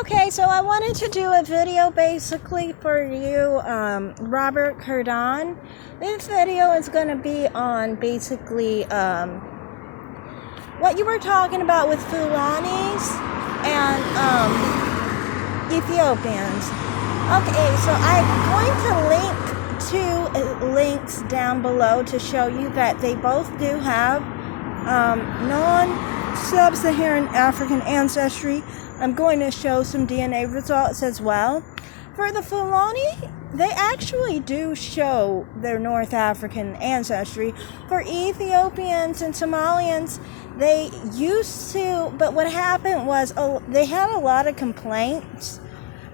Okay, so I wanted to do a video basically for you, Robert Qurdon. This video is going to be on basically what you were talking about with fulanis and Ethiopians. Okay, so I'm going to link two links down below to show you that they both do have non-Sub-Saharan African ancestry. I'm going to show some DNA results as well. For the Fulani, they actually do show their North African ancestry. For Ethiopians and Somalians, they used to, but what happened was they had a lot of complaints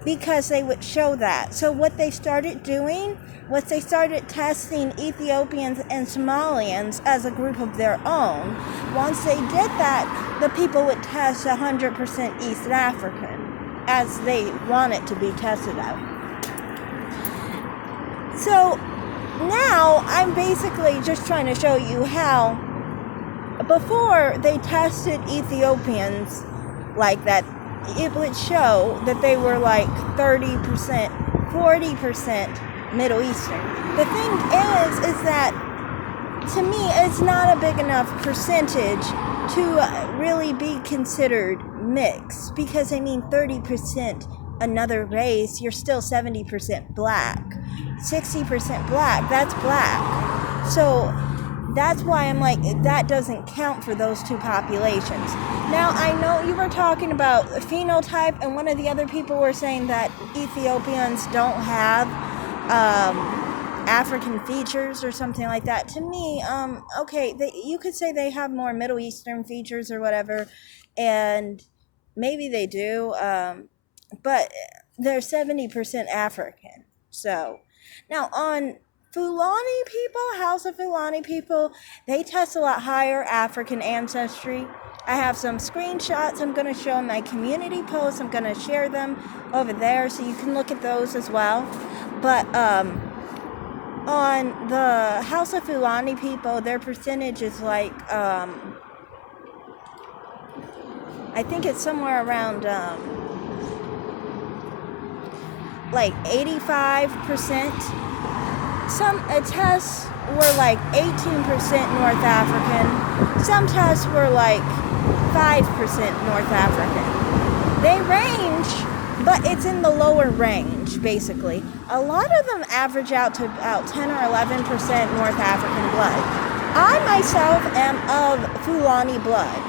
because they would show that. So what they started doing was they started testing Ethiopians and Somalians as a group of their own. Once they did that, the people would test 100% East African as they want it to be tested out. So now I'm basically just trying to show you how before they tested Ethiopians like that, it would show that they were like 30%, 40% Middle Eastern. The thing is that to me it's not a big enough percentage to really be considered mixed, because 30% another race, you're still 70% black, 60% black, that's black. So that's why I'm like, that doesn't count for those two populations. Now, I know you were talking about phenotype, and one of the other people were saying that Ethiopians don't have African features or something like that. To me, okay, you could say they have more Middle Eastern features or whatever, and maybe they do, but they're 70% African. So, now on Fulani people, House of Fulani people, they test a lot higher African ancestry. I have some screenshots I'm going to show in my community posts. I'm going to share them over there so you can look at those as well. But on the House of Fulani people, their percentage is like, I think it's somewhere around like 85%. Some tests were like 18% North African. Some tests were like 5% North African. They range, but it's in the lower range, basically. A lot of them average out to about 10 or 11% North African blood. I myself am of Fulani blood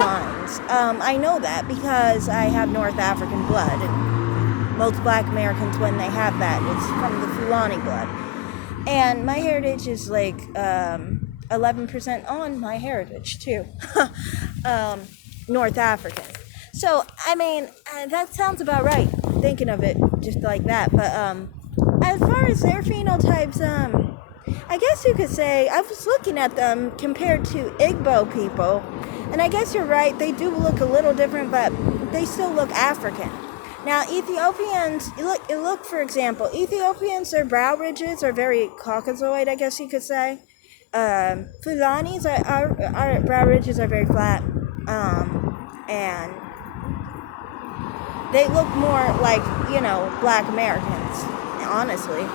lines. I know that because I have North African blood. And most Black Americans, when they have that, it's from the Fulani blood. And my heritage is like 11% on my heritage too. North African. So, that sounds about right, thinking of it just like that. But as far as their phenotypes, I guess you could say, I was looking at them compared to Igbo people, and I guess you're right, they do look a little different, but they still look African. Now, Ethiopians, look, for example, Ethiopians, their brow ridges are very Caucasoid, I guess you could say. Fulanis, our brow ridges are very flat, and they look more like, Black Americans, honestly.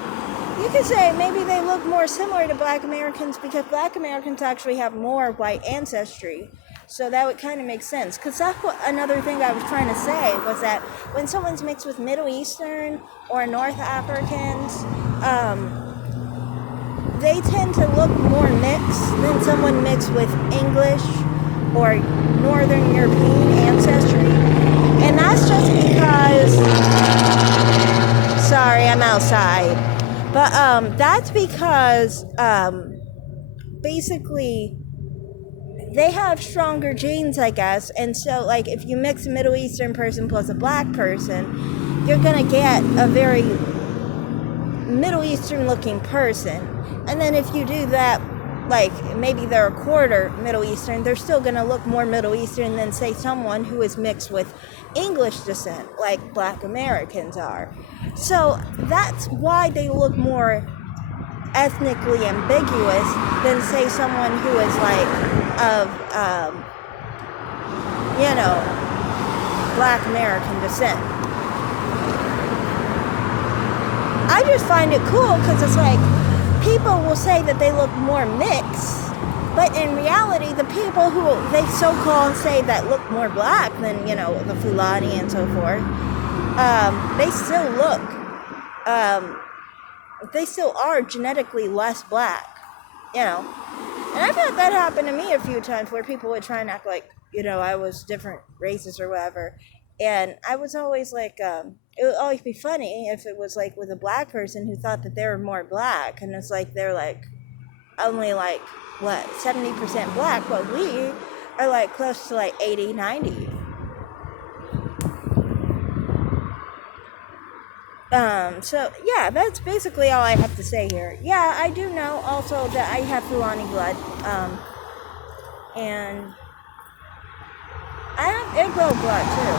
You could say maybe they look more similar to Black Americans because Black Americans actually have more white ancestry. So that would kind of make sense. Because that's another thing I was trying to say was that when someone's mixed with Middle Eastern or North Africans, they tend to look more mixed than someone mixed with English or Northern European ancestry. And that's just because, sorry, I'm outside. But that's because basically they have stronger genes, I guess, and so like if you mix a Middle Eastern person plus a Black person, you're gonna get a very Middle Eastern looking person. And then if you do that, like maybe they're a quarter Middle Eastern, they're still gonna look more Middle Eastern than say someone who is mixed with English descent, like Black Americans are. So that's why they look more ethnically ambiguous than say someone who is like of Black American descent. I just find it cool because it's like people will say that they look more mixed, but in reality, the people who they so-called say that look more black than, you know, the Fulani and so forth, they still look, they still are genetically less black, you know. And I've had that happen to me a few times where people would try and act like, you know, I was different races or whatever. And I was always like, it would always be funny if it was like with a black person who thought that they were more black. And it's like, they're like only like, what, 70% black, but we are like close to like 80, 90. So yeah, that's basically all I have to say here. Yeah, I do know also that I have Fulani blood, and I have Igbo blood too,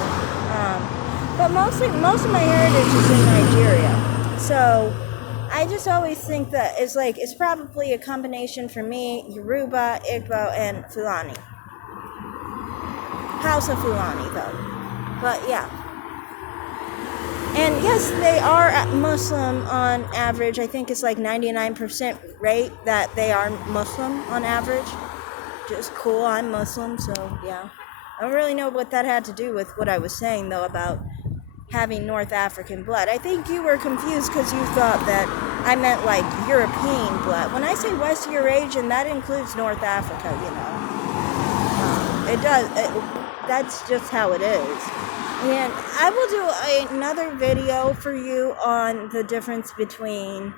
but most of my heritage is in Nigeria, so I just always think that it's probably a combination for me, Yoruba, Igbo, and Fulani. House of Fulani though, but yeah. And yes, they are Muslim on average. I think it's like 99% rate that they are Muslim on average. Just cool, I'm Muslim, so yeah. I don't really know what that had to do with what I was saying, though, about having North African blood. I think you were confused because you thought that I meant like European blood. When I say West Eurasian, that includes North Africa, you know. It does. That's just how it is. And I will do another video for you on the difference between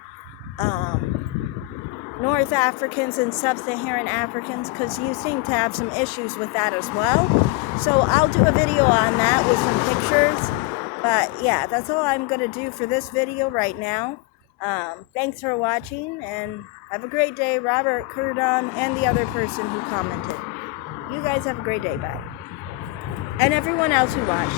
North Africans and Sub-Saharan Africans, because you seem to have some issues with that as well. So I'll do a video on that with some pictures. But yeah, that's all I'm going to do for this video right now. Thanks for watching, and have a great day, Robert, Qurdon, and the other person who commented. You guys have a great day. Bye. And everyone else who watched.